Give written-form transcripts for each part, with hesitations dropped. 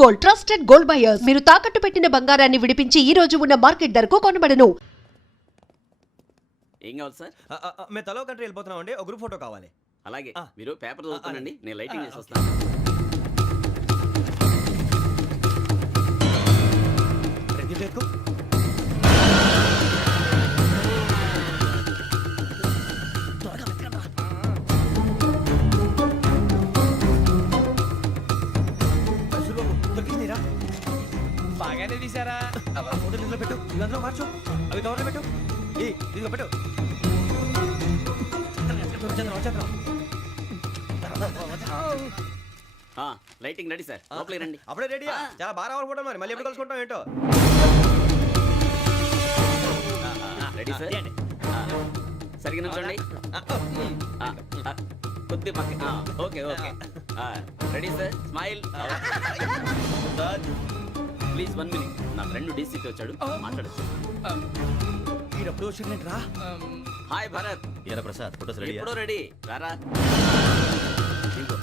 Gold trusted gold buyers. మీరు తాకట్టు పెట్టిన బంగారాన్ని విడిపించి ఈ రోజు ఉన్న మార్కెట్ ధరకు కొనబడను. ఏం కావాలి సార్? మేము తలో కంట్రీ వెళ్ళిపోతున్నాం అండి. ఒక గ్రూప్ ఫోటో కావాలి. అలాగే మీరు పేపర్ చదువుతానండి, నేను లైటింగ్ చేసి వస్తాను. బాగానే తీసారా? ఫోటో ఇందులో పెట్టు, ఇందులో మార్చు, అవి కవర్లో పెట్టు, ఇందులో పెట్టు. లైటింగ్ రెడీ సార్, లోపలికి రండి. అప్పుడే రెడీయా? చాలా బాగా రావాలి ఫోటో, మరి మళ్ళీ ఎప్పుడు కలుసుకుంటాం ఏంటో. రెడీ సార్, సరిగ్గా నుంచోండి. కొద్ది పక్క. Okay okay, ready sir. Smile. Please 1 minute. నా ఫ్రెండ్ డీసీకి వచ్చాడు, మాట్లాడచ్చు. ఈడప్పుడు వచ్చిందంటరా. హాయ్ భరత్. ఏరా ప్రసాద్, ఫోటోస్ రెడీ? ఎప్పుడో రెడీ. రారా, ఇంకో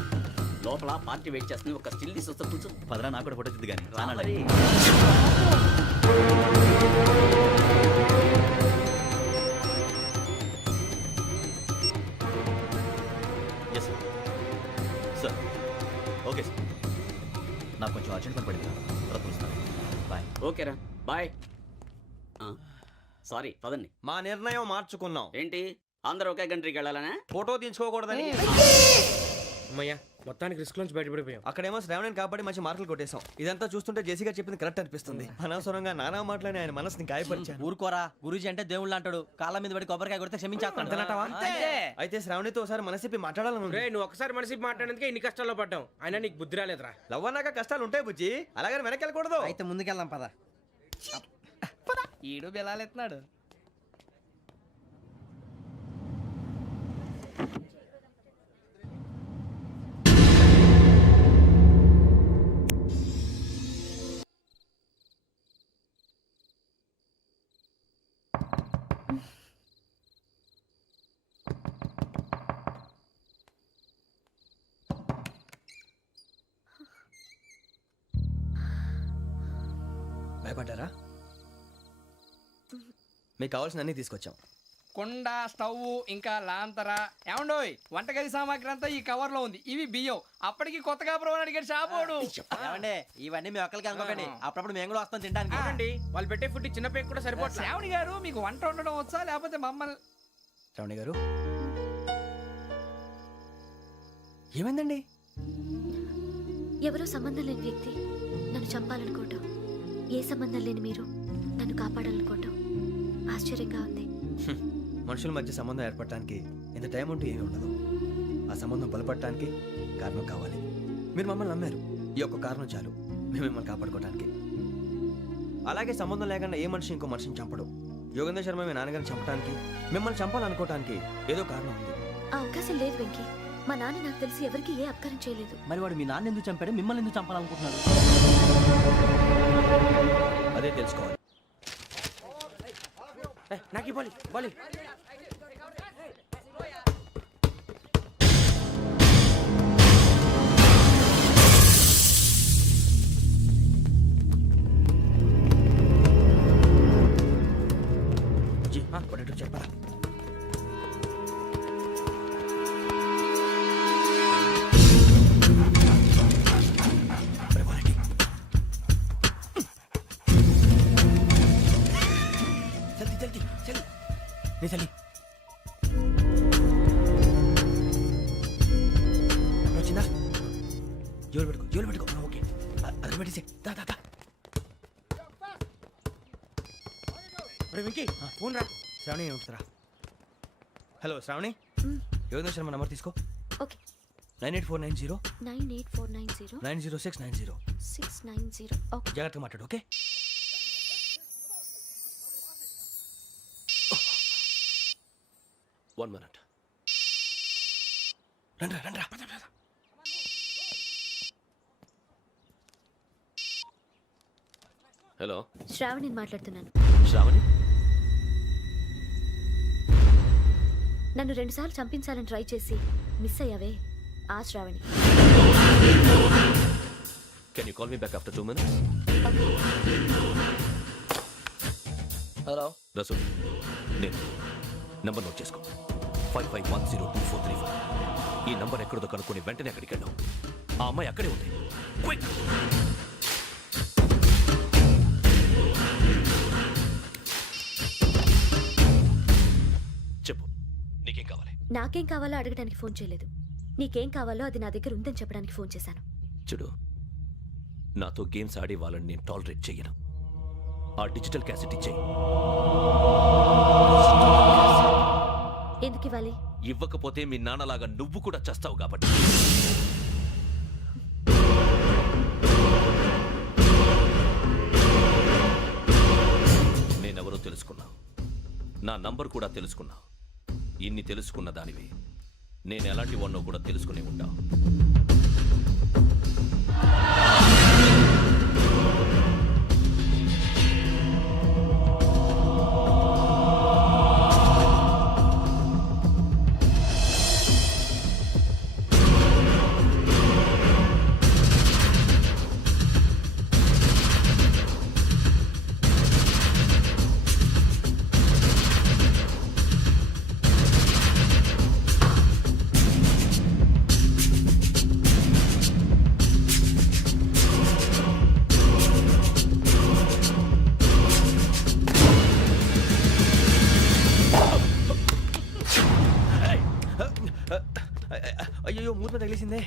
లోపల పార్టీ వెయిట్ చేస్తుంది, ఒక స్టిల్ తీసి వస్తా కూర్చో. పదరా, నాకు కూడా ఫోటో తిద్దు కానీ మరి. Yes sir. ఓకే సార్, నాకు కొంచెం అర్జెంట్ పని పడింది, తర్వాత కలుస్తాను. బాయ్. ఓకేరా, బాయ్. సారీ, పదండి. మా నిర్ణయం మార్చుకున్నాం. ఏంటి, అందరూ ఒకే కంట్రీకి వెళ్ళాలనే? ఫోటో తీసుకోకూడదని. అమ్మయ్యా, మొత్తానికి రిస్క్ నుంచి బయటపడిపోయాం. అక్కడేమో శ్రావణిని కాబట్టి మంచి మార్కులు కొట్టేశాం. ఇదంతా చూస్తుంటే జేసీగా చెప్పింది కరెక్ట్ అనిపిస్తుంది. అనవసరంగా నానా మాటలని ఆయన మనసుని గాయపరిచాను. ఊరుకోరా, గురూజీ అంటే దేవుళ్ళు అంటాడు. కాళ్ళ మీద పడి కొబ్బరికాయ కొడితే క్షమించేస్తాడు. అయితే శ్రావణితో ఒకసారి మనసిప్పి మాట్లాడాలను. నువ్వు ఒకసారి మనసి మాట్లాడేందుకే ఇన్ని కష్టాల్లో పడ్డాం. అయినా నీకు బుద్ధి రాలేదురా. లవ్ అన్నాక కష్టాలు ఉంటాయి బుజ్జి, అలాగని వెనక్కి వెళ్ళకూడదు. అయితే ముందుకెళ్దాం పద. ఈడు బెలాలెత్తున్నాడు. భయపడ్డారా? మీకు కావాల్సిన అన్ని తీసుకొచ్చాం. కుండ, స్టవ్, ఇంకా లాంతర. ఏమండోయ్, వంటగది సామాగ్రి అంతా ఈ కవర్ లో ఉంది. ఇవి బియ్యం. అప్పటికి కొత్తగా బ్రౌన్ అడిగాడు షాపోడు. ఏమండి, ఇవన్నీ మీ ఒక్కరికి అనుకోకండి, అప్పుడప్పుడు మేము కూడా వస్తాం తినడానికి. వాళ్ళు పెట్టే ఫుడ్ చిన్న పేరు కూడా సరిపోతుంది. శ్రావణి గారు, మీకు వంట వండడం వచ్చా, లేకపోతే మమ్మల్ని? శ్రావణి గారు, ఏమైందండి? ఎవరో సంబంధం లేని వ్యక్తి నన్ను చంపాలనుకోవటం, ఏ సంబంధం లేని మీరు నన్ను కాపాడాలనుకోవటం ఆశ్చర్యంగా ఉంది. మనుషుల మధ్య సంబంధం ఏర్పడటానికి ఇంత టైం ఉంటూ ఏమీ ఉండదు. ఆ సంబంధం బలపడటానికి కారణం కావాలి. మీరు మమ్మల్ని నమ్మారు, ఈ ఒక్క కారణం చాలు మేము మిమ్మల్ని కాపాడుకోవడానికి. అలాగే సంబంధం లేకుండా ఏ మనిషి ఇంకో మనిషిని చంపడు. యోగేంద్ర శర్మ మీ నాన్నగారిని చంపడానికి, మిమ్మల్ని చంపాలనుకోవటానికి ఏదో కారణం ఉంది. ఆ అవకాశం లేదు వెంకీ. మా నాన్న నాకు తెలిసి ఎవరికి ఏ అపకారం చేయలేదు. మరి వాడు మీ నాన్న ఎందుకు చంపాడు, మిమ్మల్ని ఎందుకు చంపాలనుకుంటున్నాడు? అదే తెలుసుకోవాలి. నాకు బాలి బాలి. చెప్పరా? చలి వచ్చిందా? జోలు పెట్టుకో. ఓకే, అది పెట్టేసి వెంకీ ఫోన్ రా. శ్రావణి ఏమిటిరా? హలో శ్రావణి, యోగేంద్ర శర్మ నంబర్ తీసుకో. ఓకే. 98490 98490 90690. 690. ఓకే, జాగ్రత్తగా మాట్లాడు. Okay, one minute. రండ్రా. హలో, శ్రావణిని మాట్లాడుతున్నాను. శ్రావణి? నన్ను 2 సార్లు చంపించాలని ట్రై చేసి మిస్ అయ్యావే, ఆ Shravani. Can you call me back after 2 minutes? Hello Rasool, నేను నంబర్ నోట్ చేసుకో. 55102435. ఈ నంబర్ ఎక్కడదో కనుక్కొని వెంటనే అక్కడికి వెళ్ళాం. ఆ అమ్మాయి అక్కడే ఉంది. క్విక్! చెప్పు, నీకేం కావాలి? నాకేం కావాలో అడగడానికి ఫోన్ చేయలేదు. నీకేం కావాలో అది నా దగ్గర ఉందని చెప్పడానికి ఫోన్ చేశాను. చూడు, నాతో గేమ్స్ ఆడే వాళ్ళని నేను టాలరేట్ చెయ్యను. ఆ డిజిటల్ క్యాసెట్ ఇచ్చేయి. ఎందుకు ఇవ్వాలి? ఇవ్వకపోతే మీ నాన్నలాగా నువ్వు కూడా చేస్తావు కాబట్టి. నేనెవరో తెలుసుకున్నా, నా నంబర్ కూడా తెలుసుకున్నా. ఇన్ని తెలుసుకున్న దానివి నేను ఎలాంటి వాడినో కూడా తెలుసుకునే ఉంటా. అయ్యో మూత తగిలేసిందే.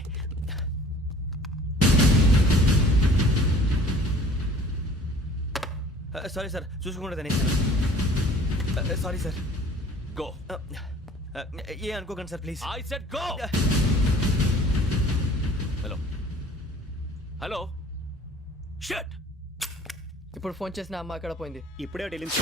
సారీ సార్, చూసుకుంటా తినేసాను. Sorry sir. గో. ఏ అనుకోకండి sir please. I said go. Hello hello, shut. ఇప్పుడు ఫోన్ చేసిన అమ్మ అక్కడ పోయింది. ఇప్పుడే వెళ్ళింది.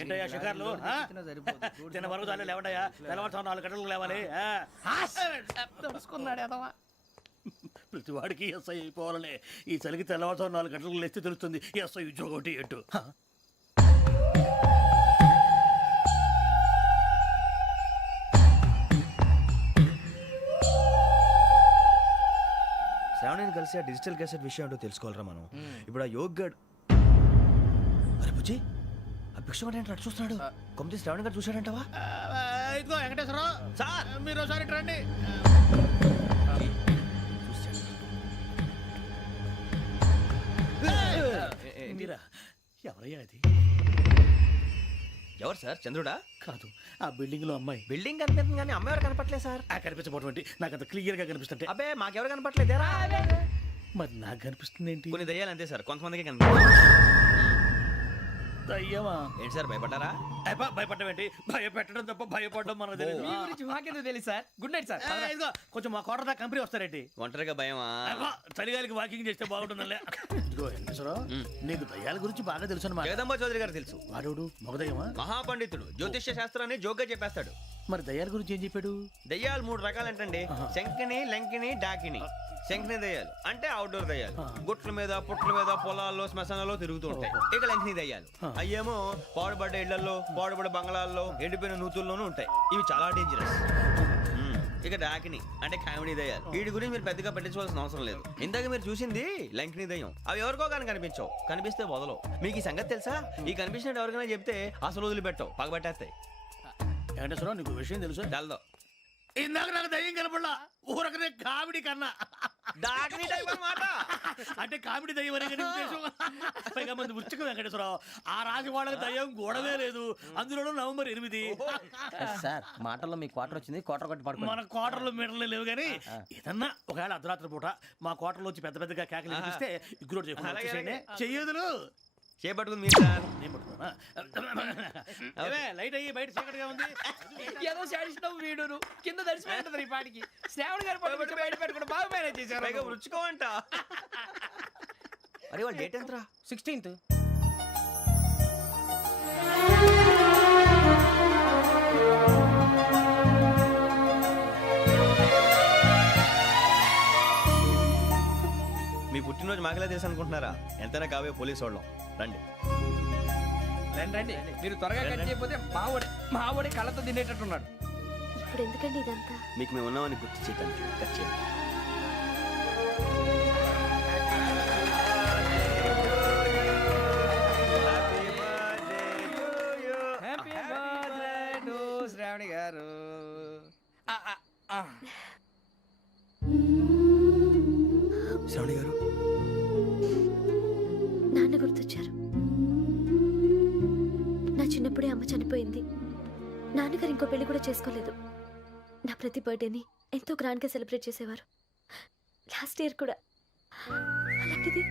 ఏంటయ్యా షికార్లు? తిన్న వరకు చాలు లేవండయ్యా. తెల్లవారుతో 4 గంటలకు లేవాలి. ప్రతి వాడికి ఎస్ఐ అయిపోవాలనే ఈ చలికి తెల్లవారుతో 4 గంటలకు లేస్తే తెలుస్తుంది ఎస్ఐ ఉద్యోగం ఒకటి ఎటు. శ్రావణిని కలిసి ఆ డిజిటల్ క్యాసెట్ విషయం ఏంటో తెలుసుకోవాలరా మనం. ఇప్పుడు ఆ యోగ్ గడ్, అరే బుజ్జి, ఆ భిక్షం ఏంటంటే అటు చూస్తున్నాడు. కొమ్మతి శ్రావణి గారు చూశాడంటావా? ఇదిగో వెంకటేశ్వరరావు సార్, మీరు ఒకసారి రండి. మీరా? ఎవరయ్యా అది? ఎవరు సార్? చంద్రుడా? కాదు, ఆ బిల్డింగ్ లో అమ్మాయి. బిల్డింగ్ కనిపిస్తుంది కానీ అమ్మ ఎవరు కనపట్లేదు సార్. కనిపించబోటువంటి నాకు అంత క్లియర్ గా కనిపిస్తుంటే. అబ్బే మాకెవరు కనపట్లేదేరా? మరి నాకు కనిపిస్తుంది ఏంటి? కొన్ని దయ్యాలు అంతే సార్, కొంతమందికి కనిపిస్తుంది. దయ్యమా? ఏంటి సార్ భయపడ్డారా? భయపడడం ఏంటి? భయపెట్టడం తప్ప భయపడడం మనకు తెలియదు. మీ గురించి మాకెందుకు తెలుసు సార్? Good night sir. ఇదిగో కొంచెం మా కోట దాకా కంపెనీ వస్తారేంటి? ఒంటరిగా భయమా? చలిగాలికి వాకింగ్ చేస్తే బాగుంటుందిలే. ఇదిగో వెంకటేశ్వరరావు, నీకు దయ్యాల గురించి బాగా తెలుసు అన్నమాట. జగదంబ చౌదరి గారు తెలుసు. వాడు మగదయ్యమా? మహాపండితుడు, జ్యోతిష్య శాస్త్రాన్ని జోగ్గా చెప్పేస్తాడు. మరి దయ్యాల గురించి ఏం చెప్పాడు? దయ్యాలు 3 రకాలంటండి. శంకిని, లంకిని, డాకిని. శంకిని దయ్యాలు అంటే అవుట్డోర్ దయ్యాలు, గుట్ల మీద పుట్ల మీద పొలాల్లో శ్మశానాల్లో తిరుగుతూ ఉంటాయి. ఇక లంకిని దయ్యాలు అయ్యేమో పాడుబడ్డ ఇళ్లలో, పాడుబడ్డ బంగ్లాల్లో, ఎండిపోయిన నూతుల్లోనూ ఉంటాయి. ఇవి చాలా డేంజరస్. ఇక డాకిని అంటే కామెడీ దయ్యాలు. వీటి గురించి మీరు పెద్దగా పట్టించుకోవాల్సిన అవసరం లేదు. ఇందాక మీరు చూసింది లంకిని దయ్యం. అవి ఎవరికో కానీ కనిపించవు, కనిపిస్తే వదలవు. మీకు ఈ సంగతి తెలుసా? ఈ కనిపించినట్టు ఎవరికైనా చెప్తే అసలు వదిలిపెట్టవు, పగబట్టేస్తాయి. వెంకటేశ్వరరావు, నీకు విషయం తెలుసు? తెలదో. ఇందాక నాకు దయ్యం కనపడలా, ఊరకనే కామెడీ కన్నా. డాకినీ టైప్ అన్నమాట. అంటే కామెడీ దయ్యం అనే కదా ఉద్దేశం. పైగా మంది ఉచ్చక వెంకటేశ్వరరావు ఆ రాజు వాళ్ళకి దయ్యం గోడవే లేదు, అందులోనూ నవంబర్ 8. సార్ మాటల్లో మీ క్వార్టర్ వచ్చింది, క్వార్టర్ కొట్టి పడుకో. మన కోటర్లో మీటర్లు లేవు కానీ ఏదన్నా ఒకవేళ అర్ధరాత్రి పూట మా కోటర్లో వచ్చి పెద్ద పెద్దగా కేకలు వినిపిస్తే ఇగ్గురు చేయకుండా చెయ్యదులు చేపట్టుకుంది మీరు సార్. నేను పట్టుకున్నా. ఏమే, లైట్ అయ్యి బయట చీకటిగా ఉంది. ఏదో శాడిస్తావు వీడును కింద దర్శనం ఈ పాటికి శ్రావణ్ గారు పట్టుకొచ్చి బయట పెట్టుకుంటే బాగా మేనేజ్ చేశారు. పైగా రుచుకోమంట. అరే వాళ్ళ డేట్ ఎంతరా? 16th. మీ పుట్టినరోజు మాకలే తెలుసు అనుకుంటున్నారా? ఎంతైనా కావే పోలీసు వాళ్ళం. రండి. రండి రండి, మీరు త్వరగా కట్ చేయకపోతే మావడి కళ్ళతో తినేటట్టున్నాడు. ఇప్పుడు ఎందుకండి ఇదంతా? మీకు మేము ఉన్నామని గుర్తు చేయడానికి కట్ చేయండి. హ్యాపీ బర్త్డే టు శ్రావణి గారు. శ్రావణి గారు నాన్న గుర్తొచ్చారు. నా చిన్నప్పుడే అమ్మ చనిపోయింది. నాన్నగారు ఇంకో పెళ్లి కూడా చేసుకోలేదు. నా ప్రతి బర్త్డేని ఎంతో గ్రాండ్గా సెలబ్రేట్ చేసేవారు. లాస్ట్ ఇయర్ కూడా. అలాంటిది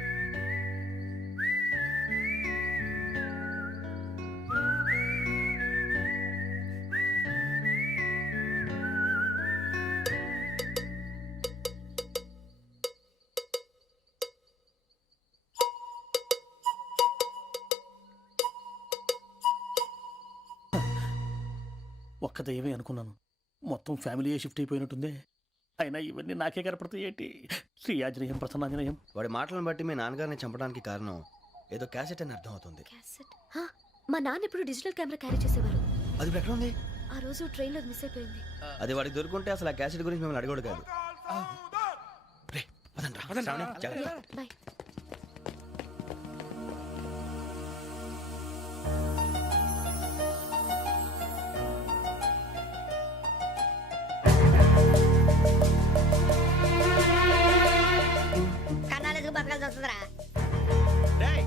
ఒక్క దయ్యమే అనుకున్నాను, మొత్తం ఫ్యామిలీయే షిఫ్ట్ అయిపోయినట్టుందే. అయినా ఇవన్నీ నాకే కనపడతాయి ఏంటి? శ్రీ ఆంజనేయం ప్రసన్నాంజనేయం. వాడి మాటలను బట్టి మీ నాన్నగారిని చంపడానికి కారణం ఏదో క్యాసెట్ అని అర్థం అవుతుంది. క్యాసెట్. మా నాన్న ఎప్పుడు డిజిటల్ కెమెరా క్యారీ చేసేవారు. అది ఇప్పుడు ఎక్కడ ఉంది? ఆ రోజు ట్రైన్లో మిస్ అయిపోయింది. అది వాడికి దొరుకుంటే అసలు ఆ క్యాసెట్ గురించి మిమ్మల్ని అడగడు కాదు. రే, పదండ్రా. శ్రావణి, జాగ్రత్త. బాయ్. కన్నాలకు బతకాల్సి వస్తుందిరా. రేయ్,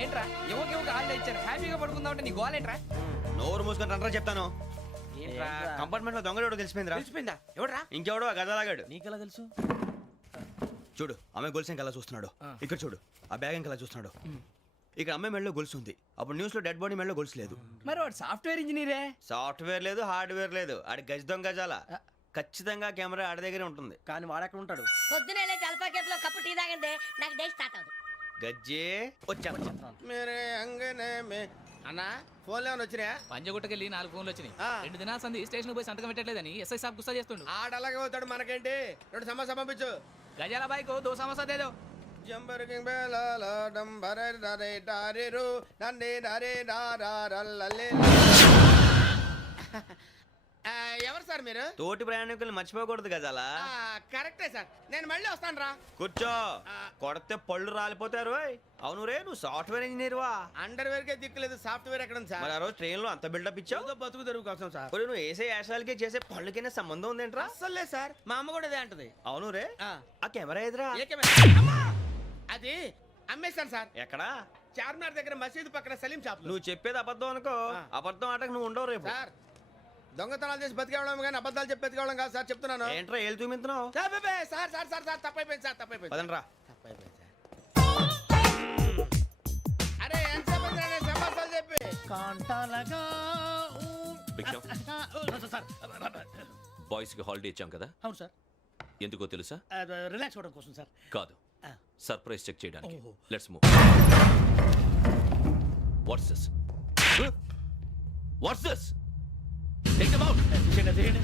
ఏంట్రా ఎవరికి ఆళ్ళు ఇచ్చారు, హ్యాపీగా పడుకుందాం అంటే నీ గోలేంట్రా? నోరు మూసుకొని రండ్రా చెప్తాను. ఏంట్రా కంపార్ట్మెంట్ లో దొంగడు తెలిసిపోయిందిరా. తెలిసిపోయిందా? ఎవడ్రా? ఇంకెవడో ఆ గదలాగాడు. నీకెలా తెలుసు? చూడు, ఆమె గొలుసు ఇంకలా చూస్తున్నాడు. ఇక్కడ చూడు, ఆ బ్యాగ్ ఇంకలా చూస్తున్నాడు. ఇక్కడ అమ్మాయి మెడలో గొలుసు ఉంది. అప్పుడు న్యూస్ లో డెడ్ బాడీ మెడలో గొలుసు లేదు. మరి వాడు సాఫ్ట్వేర్ ఇంజనీరే. సాఫ్ట్వేర్ లేదు, హార్డ్వేర్ లేదు. ఆడి గజ దొంగ గజాల. ఖచ్చితంగా కెమెరా ఆడి దగ్గరే ఉంటుంది. కానీ వాడెక్కడ ఉంటాడు? పొద్దునే లేచి అల్ఫా కేఫ్ లో కప్పు టీ తాగంటే నాకు డే స్టార్ట్ అవుతుంది. గజ్జే వచ్చా. మేరే అంగనే మే అన్నా ఫోన్లో ఏమైనా వచ్చినా? పంజగుట్టకెళ్ళి 4 ఫోన్లు వచ్చినాయి. 2 దినాల సంది స్టేషన్ పోయి సంతకం పెట్టలేదని ఎస్ఐ సాబ్ గుస్తా చేస్తుండు. ఆడలాగే పోతాడు, మనకేంటి? 2 సమస్య పంపించు. గజాల బైక్ 2 సమస్య దేదో. జంబరకింగ్ బేలాల డంబరే డరే డారెరు నన్నే డరే డారల్లలే. ఎవరు సార్ మీరు? తోటి ప్రయాణికుల్ని మర్చిపోకూడదు గజాల. కరెక్టే సార్, నేను మళ్ళీ వస్తాను రా. కూర్చో, కొడితే పళ్ళు రాలిపోతారు. అవును రే, నువ్వు సాఫ్ట్వేర్ ఇంజనీర్ వా? అండర్వేర్ కే దిక్కులేదు, సాఫ్ట్వేర్ ఎక్కడ ఉంది సార్? మరి ఆ రోజు ట్రైన్ లో అంత బిల్డప్ ఇచ్చావు. బతుకు తెరువు కోసం సార్. మరి నువ్వు వేసే యాశాలకి చేసే పళ్ళకైనా సంబంధం ఉందేంట్రా? అస్సలే సార్, మా అమ్మ కూడా అదే అంటది. అవును రే, ఆ. ఆ కెమెరా ఎదురా? ఏ కెమెరా? అమ్మా! అది అమ్మేశాను సార్. ఎక్కడా? చార్మినార్ దగ్గర మసీదు పక్కన సలీం షాప్ లో. నువ్వు చెప్పేది అబద్ధం అనుకో. ఆ. అబద్ధం ఆటకు నువ్వు ఉండవు రేపు. సార్ దొంగతనాలు చేసి బతికేవడం కానీ అబద్ధాలు చెప్పి బతికేవడం కాదు సార్, చెప్తున్నాను. ఏంట్రా ఏళ్ళు చూపించినావు? Sir sir sir sir sir తప్పైపోయింది సార్, తప్పైపోయింది. పదండ్రా. తప్పైపోయింది సార్. అరే ఎంత సమాసాలు చెప్పి కాంటాలగా భిక్షం. సార్. బాయ్స్ కి హాలిడే ఇచ్చాం కదా, అవును సార్, ఎందుకో తెలుసా? రిలాక్స్ అవ్వడం కోసం సార్. కాదు, సర్ప్రైజ్ చెక్ చేయడానికి. ఓహో. Let's move. What's this? What's this? Take them out. తీయండి.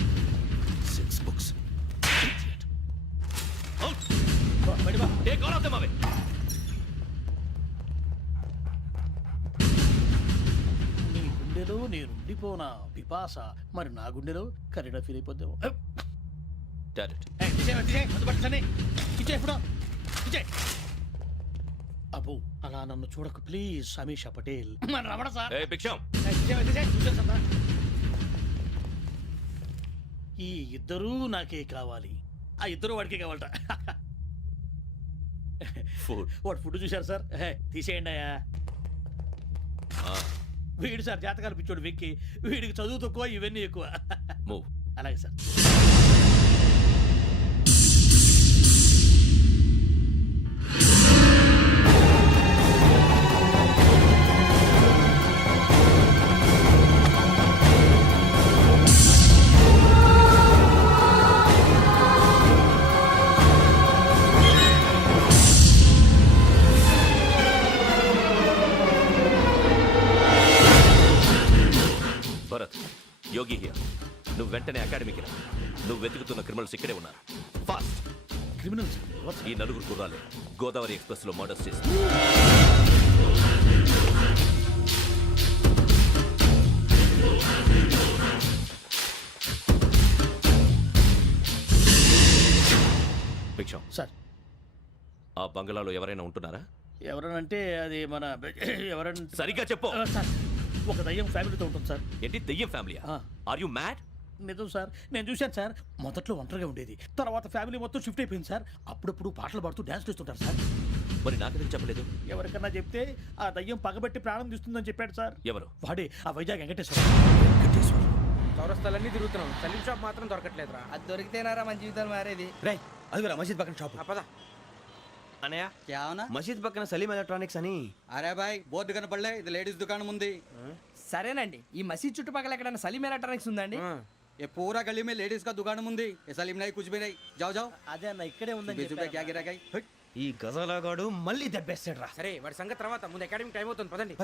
6 books. Idiot. Out. బయట బా. Take all of them away. నీ గుండెలో నేనుండిపోనా పిపాస, మరి నా గుండెలో కరీడా ఫీల్ అయిపోద్దాము. Direct. అబ్బో అలా నన్ను చూడకు ప్లీజ్, సమీషా పటేల్. మన రమణ సార్. Hey, భిక్షం. ఈ ఇద్దరూ నాకే కావాలి. ఆ ఇద్దరు వాడికి కావాలట. ఫుడ్ వాడు ఫుడ్ చూశారు సార్. తీసేయండి అయ్యా. వీడు సార్ జాతకాలు పిచ్చోడు వెక్కి, వీడికి చదువు తక్కువ ఇవన్నీ ఎక్కువ. మూవ్. అలాగే సార్. Bharat, Yogi here. నువ్వు వెంటనే అకాడమీకి రా. నువ్వు వెతుకుతున్న క్రిమినల్స్ ఇక్కడే ఉన్నారు. ఫాస్ట్. క్రిమినల్స్ ఈ నలుగురు కుర్రాలు గోదావరి ఎక్స్ప్రెస్ లో మర్డర్స్ చేసి భిక్షం, సార్. ఆ బంగ్లాలో ఎవరైనా ఉంటున్నారా? ఎవరనంటే అది మన ఎవరన్నా సరిగ్గా చెప్పు. సార్, ఒక దయ్యం ఫ్యామిలీతో ఉంటుంది సార్. ఏంటి దెయ్యం ఫ్యామిలీ? ఆ. Are you mad? నిజం సార్, నేను చూశాను సార్. మొదట్లో ఒంటరిగా ఉండేది, తర్వాత ఫ్యామిలీ మొత్తం షిఫ్ట్ అయిపోయింది సార్. అప్పుడప్పుడు పాటలు పాడుతూ డ్యాన్స్ చేస్తుంటారు సార్. మరి నాకెందుకు చెప్పలేదు? ఎవరికన్నా చెప్తే ఆ దయ్యం పగబెట్టి ప్రాణం తీస్తుందని చెప్పాడు సార్. ఎవరు? వాడే ఆ వైజాగ్ వెంకటేశ్వర. చౌరస్తాలన్నీ తిరుగుతున్నాం, సలీం షాప్ మాత్రం దొరకట్లేదురా. అది దొరికితేనారా మన జీవితాలు మారేది. రే అదిగురా మసీద్ పక్కన షాప్. పదా. అనయ్య, क्या होना? మసీద్ పక్కన సలీం ఎలక్ట్రానిక్స్ అని. अरे भाई बोर्ड కనపడలే, ఇది లేడీస్ దుకాణం ఉంది. సరేనండి, ఈ మసీద్ చుట్టుపక్కల ఎక్కడైనా సలీం ఎలక్ట్రానిక్స్ ఉందండి? ये पूरा गली में लेडीज का दुकान मुंदी, ये सलीम नहीं कुछ भी नहीं. जाओ जाओ. అదే అన్న ఇక్కడే ఉందని 20 रुपए क्या गिरा गई? ఈ గజాలగాడు మళ్ళీ దెబ్బేస్తాడు రా. సరే వాడి సంగతి తర్వాత, ముందు అకాడమిక్ టైం అవుతుంది, పదండి.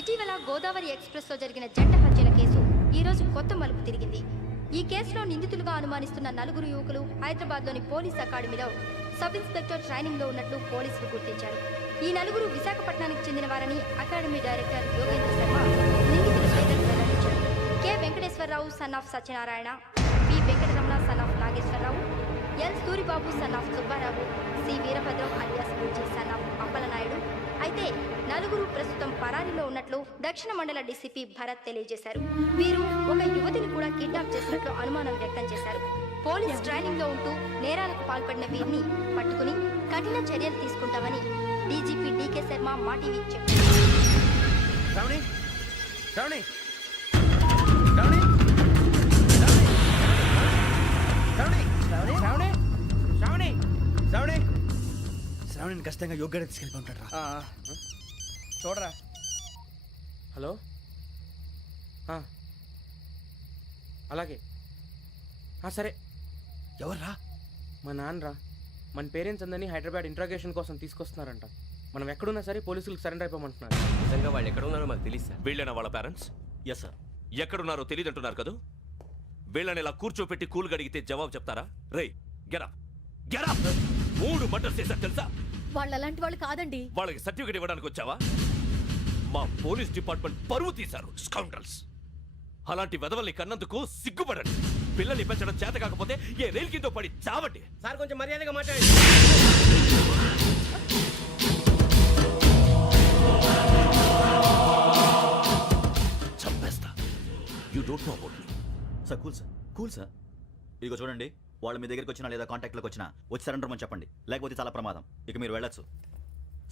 ఇటీవల గోదావరి ఎక్స్ప్రెస్లో జరిగిన జంట హత్యల కేసు ఈ రోజు కొత్త మలుపు తిరిగింది. ఈ కేసులో నిందితులుగా అనుమానిస్తున్న నలుగురు యువకులు హైదరాబాద్లోని పోలీస్ అకాడమీలో సబ్ ఇన్స్పెక్టర్ ట్రైనింగ్లో ఉన్నట్లు పోలీసులు గుర్తించారు. ఈ నలుగురు విశాఖపట్నానికి చెందిన వారని అకాడమీ డైరెక్టర్ యోగేంద్ర శర్మ నిందితుల పేర్లను వెల్లడించారు. K Venkateswararao son of Satyanarayana, P Venkataramana son of Nageswararao, L Suribabu son of Subbarao, C Veerabhadram alias Bujji son of Appalanaidu. అయితే నలుగురు ప్రస్తుతం పరారీలో ఉన్నట్లు దక్షిణ మండల డీసీపీ భరత్ తెలియజేశారు. వీరు ఒక యువతిని కూడా కిడ్నాప్ చేసినట్లు అనుమానం వ్యక్తం చేశారు. పోలీస్ ట్రైనింగ్ లో ఉంటూ నేరాలకు పాల్పడిన వీరిని పట్టుకుని కఠిన చర్యలు తీసుకుంటామని డీజీపీ డీకే శర్మ మా టీవీకి చెప్పారు. శ్రావణి, శ్రావణి, శ్రావణి, శ్రావణి, శ్రావణి, శ్రావణి, శ్రావణి, శ్రావణి, శ్రావణిని ఖచ్చితంగా యోగ్యత తీసుకెళ్ళి ఉంటాడు రా. చూడరా. హలో. అలాగే. సరే. ఎవర్రా? మా నాన్నరా. మన పేరెంట్స్ అందరినీ హైదరాబాద్ ఇంట్రాగేషన్ కోసం తీసుకొస్తున్నారంట. మనం ఎక్కడున్నా సరే పోలీసులకు సరెండర్ అయిపోమంటున్నారు. నిజంగా వాళ్ళు ఎక్కడ ఉన్నారో మాకు తెలియదు సార్. వీళ్ళైనా వాళ్ళ పేరెంట్స్? Yes sir. ఎక్కడున్నారో తెలియదంటున్నారు కదా. వీళ్ళని ఇలా కూర్చోపెట్టి కూల్ గడిగితే జవాబు చెప్తారా? రేయ్ గెటప్, గెటప్. 3 మర్డర్స్ చేశారు తెలుసా? వాళ్ళు అలాంటి వాళ్ళు కాదండి. వాళ్ళకి సర్టిఫికేట్ ఇవ్వడానికి వచ్చావా? మా పోలీస్ డిపార్ట్మెంట్ పరువు తీశారు స్కౌండ్రల్స్. అలాంటి వెధవల్ని కన్నందుకు సిగ్గుపడండి. పిల్లల్ని పెంచడం చేత కాకపోతే ఏ రైలు కింద పడి చావండి. సార్ కొంచెం మర్యాదగా మాట్లాడండి. చంపేస్తా. You don't know about me. Sir cool sir, cool sir. ఇదిగో చూడండి, వాళ్ళు మీ దగ్గరికి వచ్చినా లేదా కాంటాక్ట్లోకి వచ్చినా వచ్చి సరెండర్ అని చెప్పండి, లేకపోతే చాలా ప్రమాదం. ఇక మీరు వెళ్ళొచ్చు.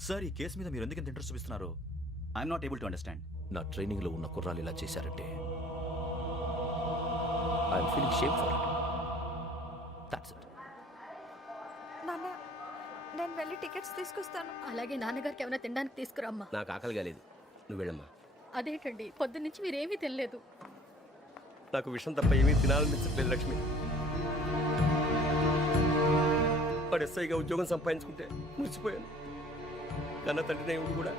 సార్, ఈ కేసు మీద మీరు ఎందుకు ఇంత ఇంట్రెస్ట్ చూపిస్తున్నారు? I'm not able to understand. నా ట్రైనింగ్లో ఉన్న కుర్రాలు ఇలా చేశారంటే I'm feeling shame for it. That's it. నాన్న, నేను వెళ్ళి టికెట్స్ తీసుకొస్తాను. అలాగే నాన్నగారికి ఏమైనా తినడానికి తీసుకురమ్మా. నాకు ఆకలి కాలేదు, నువ్వు వెళ్ళమ్మా. అదేంటండి, పొద్దున్నుంచి మీరేమీ తినలేదు. నాకు విషయం తప్ప ఏమీ తినాలనిపించట్లేదు లక్ష్మి. వాడు ఎస్ఐగా ఉద్యోగం సంపాదించుకుంటే మురిసిపోయాను. కన్న తండ్రినే ఉండి కూడా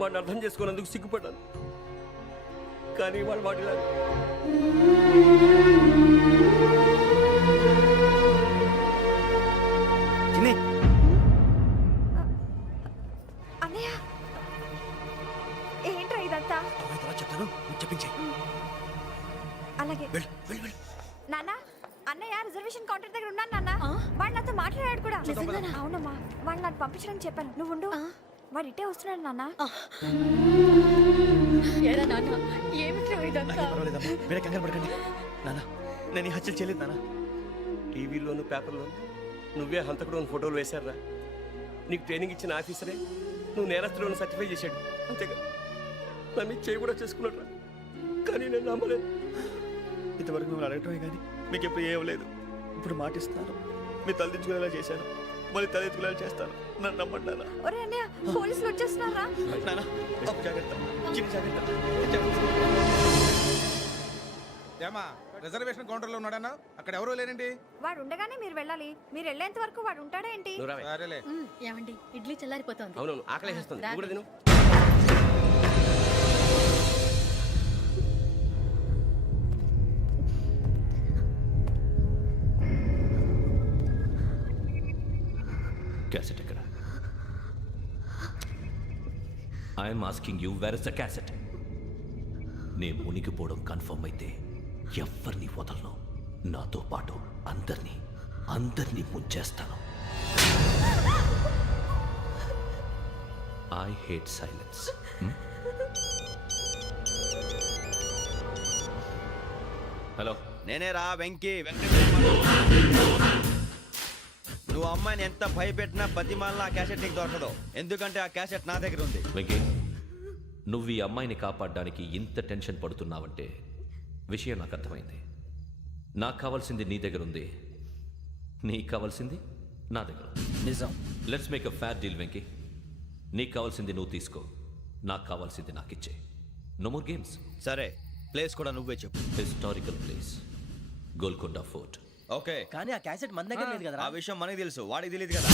వాడిని అర్థం చేసుకున్నందుకు సిగ్గుపడ్డాను. కానీ వాడు వాడిలా అన్నయ్య, ఏంట్రా ఇదంతా? చెప్తాను, చెప్పించే. అలాగే నాన్న, అన్నయ్య రిజర్వేషన్ కౌంటర్ దగ్గర ఉన్నాను నాన్న. వాడు నాతో మాట్లాడాడు కూడా. అవునమ్మా, వాడు నాకు పంపించడానికి చెప్పాను. నువ్వు ఉండు, వాడు ఇట్టే వస్తున్నాడు నాన్న. మీరే కంగారు పడకండి నాన్న, నేను ఈ హత్యలు చేయలేదు నాన్న. టీవీలోను పేపర్లోను నువ్వే హంతకుడు ఫోటోలు వేశారా? నీకు ట్రైనింగ్ ఇచ్చిన ఆఫీసరే నువ్వు నేరస్తులను సర్టిఫై చేశాడు. అంతేగా నన్ను చేయి కూడా చేసుకున్నాడు. కానీ నేను నమ్మలేదు. ఇంతవరకు మిమ్మల్ని అడగటమే కానీ మీకు ఎప్పుడు ఏమలేదు. ఇప్పుడు మాటిస్తున్నాను, మీ తలదించుకునేలా చేశాను, మళ్ళీ తలెత్తుకునేలా చేస్తాను. నన్ను నమ్మండి నాన్న. ఒరే అన్నయ్య, పోలీసులు వచ్చేస్తున్నారా? నాన్న, జాగ్రత్త, చిన్న జాగ్రత్త. ఏమా రిజర్వేషన్ కౌంటర్లో ఉన్నాడన్నా? అక్కడ ఎవరూ లేనండి. వాడు ఉండగానే మీరు వెళ్ళాలి. మీరు వెళ్ళేంత వరకు వాడు ఉంటాడా ఏంటి? సరేలే. ఏమండి, ఇడ్లీ చల్లారిపోతుంది. అవును, ఆకలి వేస్తుంది. నువ్వు కూడా తిను. క్యాసెట్ ఎక్కడ? I'm asking you, where is the cassette? నేను మునిగిపోవడం కన్ఫర్మ్ అయితే ఎవరిని వదలను. నాతో పాటు అందరినీ ముంచేస్తాను. I hate silence. హలో, నేనేరా వెంకీ నువ్వు అమ్మాయిని ఎంత భయపెట్టినా బతిమాలినా ఆ క్యాసెట్ నీకు దొరకదు. ఎందుకంటే ఆ క్యాసెట్ నా దగ్గర ఉంది. వెంకీ, నువ్వు ఈ అమ్మాయిని కాపాడడానికి ఇంత టెన్షన్ పడుతున్నావంటే విషయం నాకు అర్థమైంది. నాకు కావాల్సింది నీ దగ్గర ఉంది, నీకు కావాల్సింది నా దగ్గర ఉంది. నిజం. Let's make a fair deal Venky. నీకు కావాల్సింది నువ్వు తీసుకో, నాకు కావాల్సింది నాకు ఇచ్చే. No more games. సరే, ప్లేస్ కూడా నువ్వే చెప్పు. Historical place, Golconda fort. Okay, కానీ ఆ క్యాసెట్ మన దగ్గర లేదు కదా. ఆ విషయం మనకి తెలుసు, వాడికి తెలియదు కదా.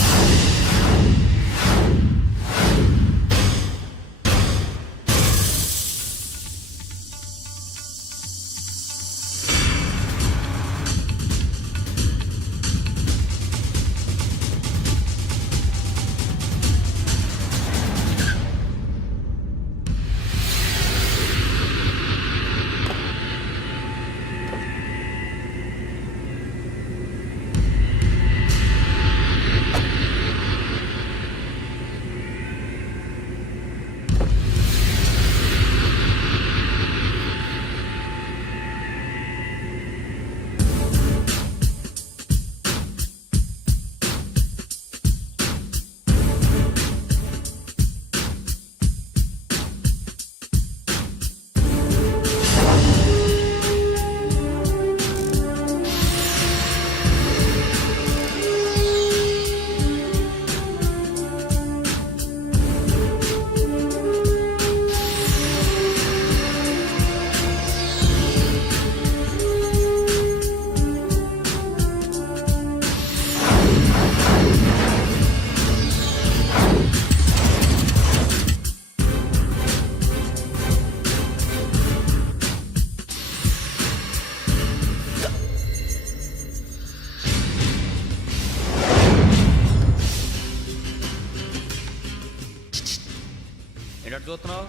ఏంటో చూస్తున్నావు?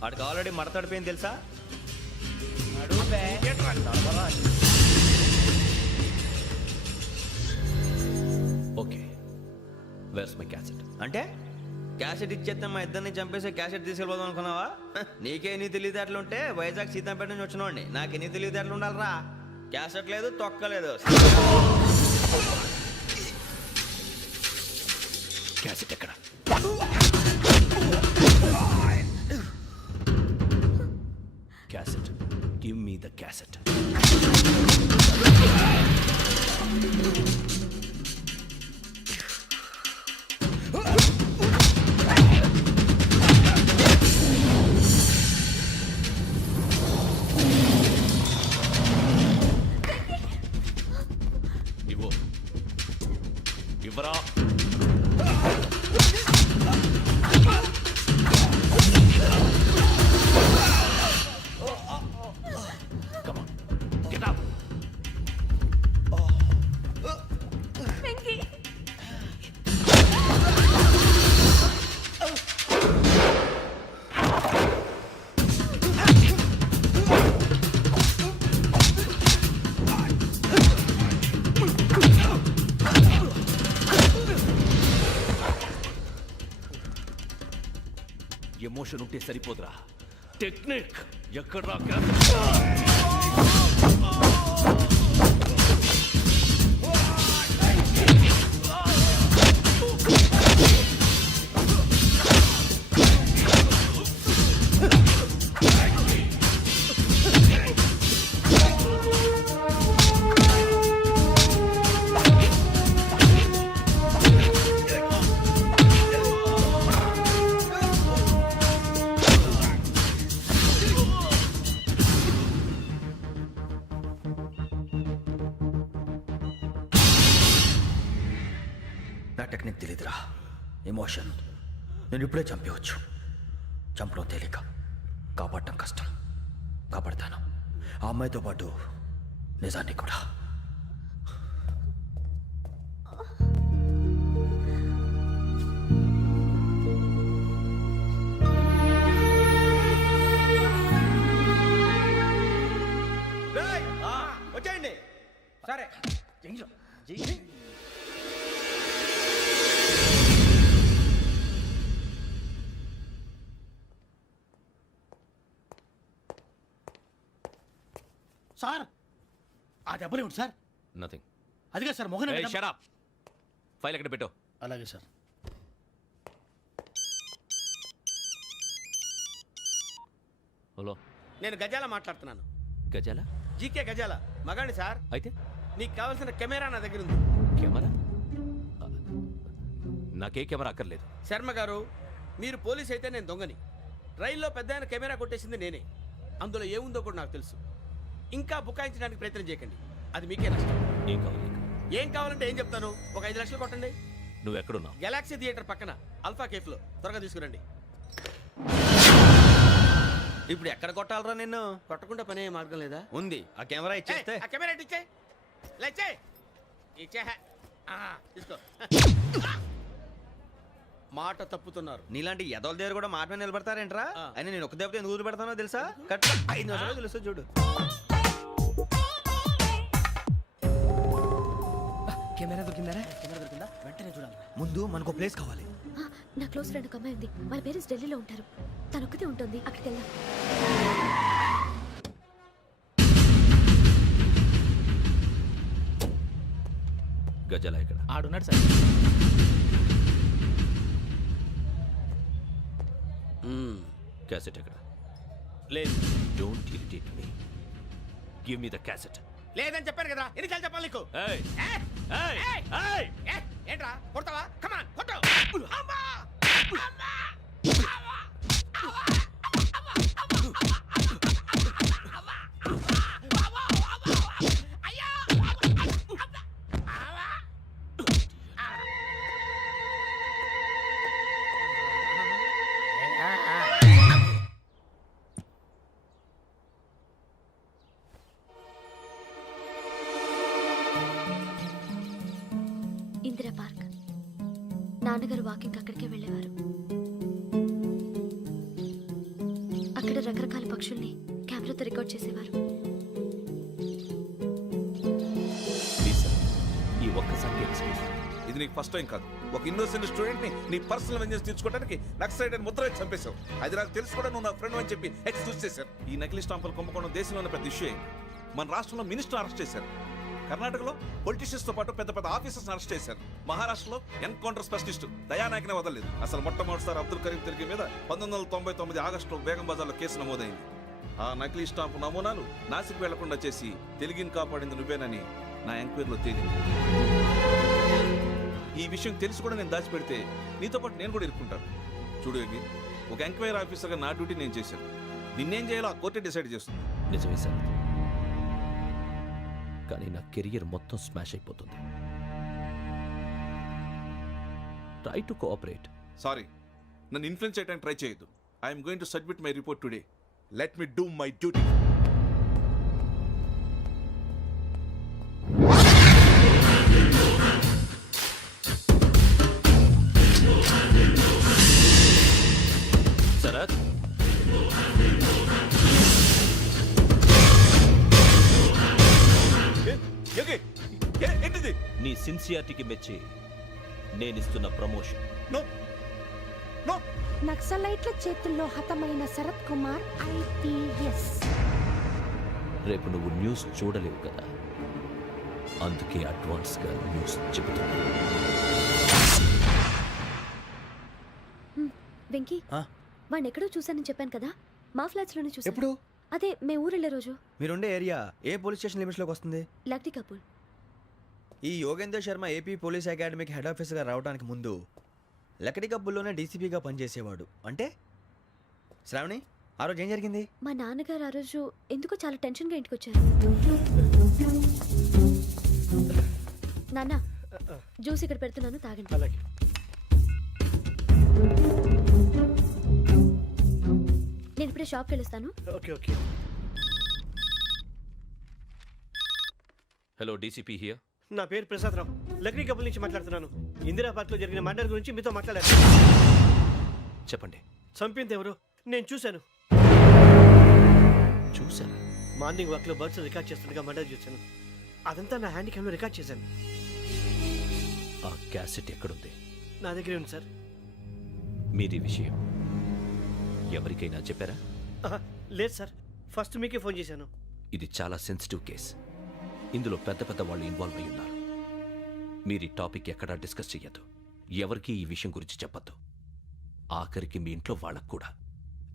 వాడికి ఆల్రెడీ మడతడిపోయింది తెలుసా? Okay, where's my cassette? అంటే క్యాసెట్ ఇచ్చేస్తే మా ఇద్దరిని చంపేసి క్యాసెట్ తీసుకెళ్ళిపోదాం అనుకున్నావా? నీకే ఎన్ని తెలివితేటలు ఉంటే వైజాగ్ సీతంపేట నుంచి వచ్చినవాడిని. నాకు ఎన్ని తెలివితేటలు ఉండాలరా? క్యాసెట్ లేదు, తొక్కలేదు. క్యాసెట్ ఎక్కడ? Cassette, give me the cassette. ఇవ్వు, ఇవ్వరా. Come on, get up. Emotion ఉంటే సరిపోదురా, టెక్నిక్ ఎక్కడ? నా టెక్నిక్ తెలీదురా, ఎమోషన్. నేను ఇప్పుడే చంపేవచ్చు. చంపడం తేలిక, కాపాడటం కష్టం. కాపాడతాను ఆ అమ్మాయితో పాటు నిజాన్ని కూడా. వచ్చేయండి. సరే సార్, ఆ దెబ్బలేమిటి సార్? నథింగ్. అదిగా sir Mohan. Shut up. File ఎక్కడ పెట్టు. అలాగే సార్. హలో, నేను గజాల మాట్లాడుతున్నాను. గజాల? జీకే గజాల మగాండి సార్. అయితే నీకు కావాల్సిన కెమెరా నా దగ్గర ఉంది. కెమెరా? నాకే కెమెరా అక్కర్లేదు. శర్మ గారు, మీరు పోలీస్ అయితే నేను దొంగని. రైల్లో పెద్ద ఆయన కెమెరా కొట్టేసింది నేనే. అందులో ఏముందో కూడా నాకు తెలుసు. ఇంకా బుకాయించడానికి ప్రయత్నం చేయకండి, అది మీకే నష్టం. ఏం కావాలి? ఏం కావాలంటే ఏం చెప్తాను. ఒక 5 లక్షలు కొట్టండి. నువ్వు ఎక్కడున్నావు? గెలాక్సీ థియేటర్ పక్కన అల్ఫా కేఫ్లో. త్వరగా తీసుకురండి. ఇప్పుడు ఎక్కడ కొట్టాలరా నిన్ను? కొట్టకుండా పనే మార్గం లేదా? ఉంది. ఆ కెమెరా ఇచ్చేస్తే. ఆ కెమెరా ఇచ్చే లేచే ఇచ్చే. తీసుకో. మాట తప్పుతున్నారు. నీలాంటి ఎదల దగ్గర కూడా మాట మీద నిలబడతారేంట్రా? అయినా నేను ఒక దెబ్బతో ఎందుకు ఊరు పెడతానో తెలుసా? కట్ 5 నిమిషాలు తెలుసు చూడు. కెమెరా దొరికిందా? వెంటనే చూడాలి. ముందు మనకు ప్లేస్ కావాలి. నా క్లోజ్ ఫ్రెండ్ ఒక అమ్మాయి ఉంది. వాళ్ళ పేరెంట్స్ ఢిల్లీలో ఉంటారు. తను ఒక్కతే ఉంటుంది. అక్కడికి వెళ్దాం. గజాల ఇక్కడ ఆడున్నాడు సార్. క్యాసెట్ ఎక్కడ? లేదు. Don't irritate me. Give me the cassette. లేదని చెప్పాను కదా, ఎన్నిసార్లు చెప్పాలి నీకు? ఏయ్ ఏయ్ ఏయ్, ఏంట్రా కొడతావా? కమాన్ కొట్టు. అమ్మా! అమ్మా! ఇందిరా పార్క్. నాన్నగారు వాకింగ్ అక్కడికే వెళ్ళేవారు. అక్కడ రకరకాల పక్షుల్ని కెమెరాతో రికార్డ్ చేసేవారు. ఈ ఒక్కసారి ఎక్స్క్యూజ్. ఇది నీకు ఫస్ట్ టైం కాదు. ఒక ఇన్నోసెంట్ స్టూడెంట్ ని నీ పర్సనల్ వెంజెన్స్ తీర్చుకోవడానికి నక్సలైట్ అని ముద్ర వేసి చంపేశావు. అది నాకు తెలుసు కూడా నువ్వు నా ఫ్రెండ్ అని చెప్పి ఎక్స్క్యూజ్ చేశారు. ఈ నకిలీ స్టాంపులు కుంభకోణం దేశంలో పెద్ద ఇష్యూ అయింది. మన రాష్ట్రంలో మినిస్టర్ అరెస్ట్ చేశారు. కర్ణాటకలో పొలిటీషియన్స్ తో పాటు పెద్ద పెద్ద ఆఫీసర్స్ అరెస్ట్ చేశారు. మహారాష్ట్రలో ఎన్కౌంటర్ స్పెషలిస్ట్ దయానాయకనే వదలలేదు. అసలు మొట్టమొదటిసారి అబ్దుల్ కరీం తిరిగి మీద 1999 ఆగస్టులో బేగం బజార్లో కేసు నమోదైంది. ఆ నకిలీ స్టాంపు నమూనాలు నాసిక్ వెళ్లకుండా చేసి తెలుగుని కాపాడింది నువ్వేనని నా ఎంక్వైరీలో తేలింది. ఈ విషయం తెలిసి కూడా నేను దాచిపెడితే నీతో పాటు నేను కూడా ఇరుక్కుంటాను. చూడు యోగి, ఒక ఎంక్వైరీ ఆఫీసర్గా నా డ్యూటీ నేను చేశాను. నిన్నేం చేయాలో ఆ కోర్టే డిసైడ్ చేస్తుంది. నిజమే సార్, కానీ నా కెరియర్ మొత్తం స్మాష్ అయిపోతుంది. Try to cooperate. సారీ, నన్ను ఇన్ఫ్లుయెన్స్ చేయడానికి ట్రై చేయొద్దు. I'm going to submit my report today. Let me do my duty. Sarath, ఏంటిది? నీ సిన్సియారిటీకి మెచ్చి నేనిస్తున్న ప్రమోషన్. No no. నక్సలైట్ల చేతుల్లో హతమైన శరత్ కుమార్ IPS. రేపు నువ్వు న్యూస్ చూడలేవు కదా, అందుకే అడ్వాన్స్గా న్యూస్ చెబుతున్నా. వెంకీ, వాడిని ఎక్కడో చూశానని చెప్పాను కదా, మా ఫ్లాట్స్ లోనే చూసాను. ఎప్పుడు? అదే మేము ఊరెళ్ళే రోజు. మీరుండే ఏరియా ఏ పోలీస్ స్టేషన్ లిమిట్స్లోకి వస్తుంది? లక్టీ కపూర్. ఈ యోగేందర్ శర్మ ఏపీ పోలీస్ అకాడమీకి హెడ్ ఆఫీసర్గా రావడానికి ముందు లకడి కబ్బుల్లోనే డీసీపీగా పనిచేసేవాడు. అంటే శ్రావణి, ఆ రోజు ఏం జరిగింది? మా నాన్నగారు ఆ రోజు ఎందుకో చాలా టెన్షన్గా ఇంటికి వచ్చారు. నాన్న, జ్యూస్ ఇక్కడ పెడుతున్నాను, తాగండి. నేను ఇప్పుడే షాప్కి వెళ్ళొస్తాను. Okay okay. Hello, DCP here. నా పేరు ప్రసాదరావు, లక్డీ కపుల్ నుంచి మాట్లాడుతున్నాను. ఇందిరా పార్క్లో జరిగిన మర్డర్ గురించి మీతో మాట్లాడారు. చెప్పండి. చంపింది ఎవరు? నేను చూశాను. చూశాను. మార్నింగ్ వాక్లో బర్డ్స్ రికార్డ్ చేస్తుండగా మర్డర్ చూశాను. అదంతా నా హ్యాండ్ క్యామ్లో రికార్డ్ చేశాను. ఆ క్యాసెట్ ఎక్కడుంది? నా దగ్గరే ఉంది సార్. మీది విషయం ఎవరికైనా చెప్పారా? లేదు సార్, ఫస్ట్ మీకే ఫోన్ చేశాను. ఇది చాలా సెన్సిటివ్ కేస్. ఇందులో పెద్ద పెద్ద వాళ్ళు ఇన్వాల్వ్ అయి ఉన్నారు. మీరు ఈ టాపిక్ ఎక్కడా డిస్కస్ చెయ్యొద్దు. ఎవరికి ఈ విషయం గురించి చెప్పొద్దు. ఆఖరికి మీ ఇంట్లో వాళ్ళకు కూడా.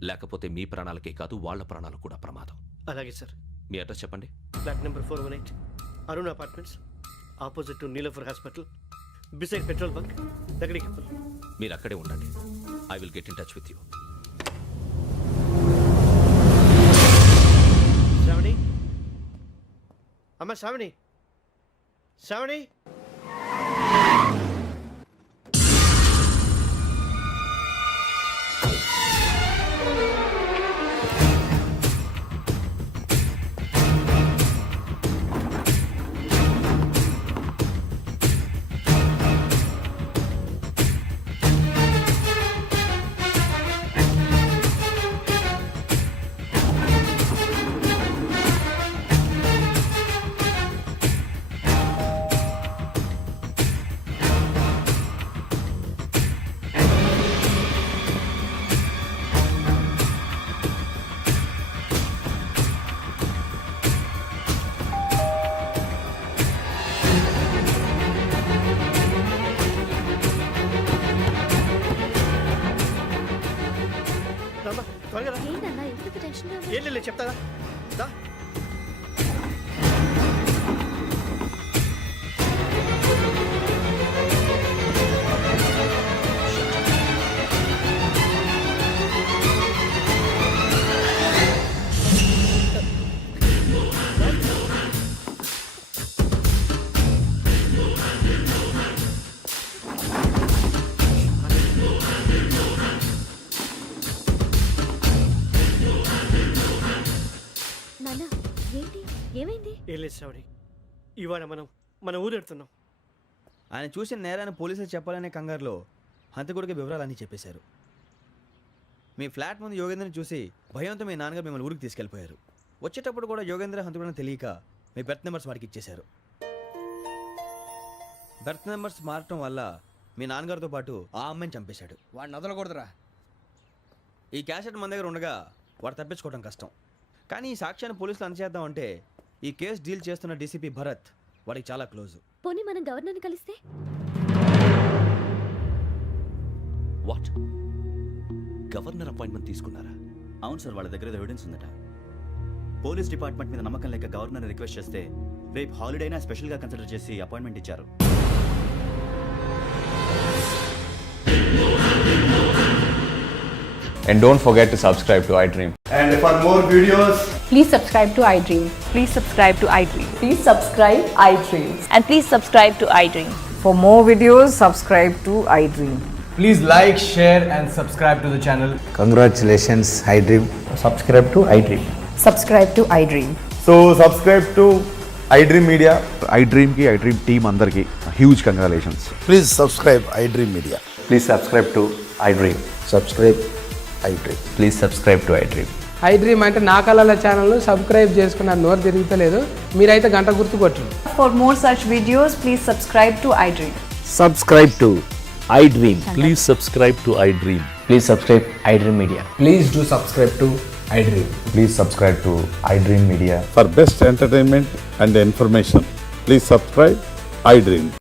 లేకపోతే మీ ప్రాణాలకే కాదు, వాళ్ళ ప్రాణాలు కూడా ప్రమాదం. అలాగే సార్. మీ అడ్రస్ చెప్పండి. Flat number 418, Arun apartments, opposite to Niloufer hospital, beside petrol bunk, Lakdikapul. మీరు అక్కడే ఉండండి. I will get in touch with you. Shravani, అమ్మ శ్రావణి, శ్రావణి. ఏంటన్నా ఎందుకు టెన్షన్? ఏం లేదు, చెప్తారా? నాన్న, ఏంటి, ఏమైంది? ఏం లేదు శ్రావణి, ఇవాళ మనం మన ఊరు వెళ్తున్నాం. ఆయన చూసిన నేరాన్ని పోలీసులు చెప్పాలనే కంగారులో హంతకుడికి వివరాలన్నీ చెప్పేశారు. మీ ఫ్లాట్ ముందు యోగేంద్రని చూసి భయంతో మీ నాన్నగారు మిమ్మల్ని ఊరికి తీసుకెళ్ళిపోయారు. వచ్చేటప్పుడు కూడా యోగేంద్ర హంతకుడని తెలియక మీ బెర్త్ నెంబర్స్ వాడికి ఇచ్చేశారు. బెర్త్ నెంబర్స్ మారటం వల్ల మీ నాన్నగారితో పాటు ఆ అమ్మాయిని చంపేశాడు. వాడిని వదలకూడదురా. ఈ క్యాసెట్ మన దగ్గర ఉండగా వాడు తప్పించుకోవడం కష్టం. కానీ ఈ సాక్ష్యాన్ని పోలీసులు అందజేద్దామంటే ఈ కేసు డీల్ చేస్తున్న డీసీపీ భరత్ వాడికి చాలా క్లోజ్. పోనీ మనం గవర్నర్ని కలిస్తే? వాట్? గవర్నర్ అపాయింట్మెంట్ తీసుకున్నారా? అవును సార్, వాళ్ళ దగ్గర ఎవిడెన్స్ ఉందట. పోలీస్ డిపార్ట్మెంట్ మీద నమ్మకం లేక గవర్నర్ రిక్వెస్ట్ చేస్తే రేపు హాలిడే అయినా స్పెషల్గా కన్సిడర్ చేసి అపాయింట్మెంట్ ఇచ్చారు. And don't forget to subscribe to iDream. And for more videos, please subscribe to iDream. Please subscribe to iDream. Please subscribe iDream. And please subscribe to iDream. For more videos, subscribe to iDream. please like, share and subscribe to the channel. Congratulations, iDream. Subscribe to iDream. Subscribe to iDream. So subscribe to iDream Media. iDream ki iDream team andarki huge congratulations. Please subscribe iDream Media. Please subscribe to iDream. Subscribe iDream. Please subscribe to iDream. iDream అంటే నా కళల channel subscribe చేసుకున్న నోరు తిరుగుతలేదు, మీరైతే గంట గుర్తు కొట్టండి. For more such videos, please subscribe to iDream. Subscribe to iDream. Please subscribe to iDream. Please subscribe iDream Media. Please do subscribe to iDream. Please subscribe to iDream Media. For best entertainment and information, please subscribe iDream.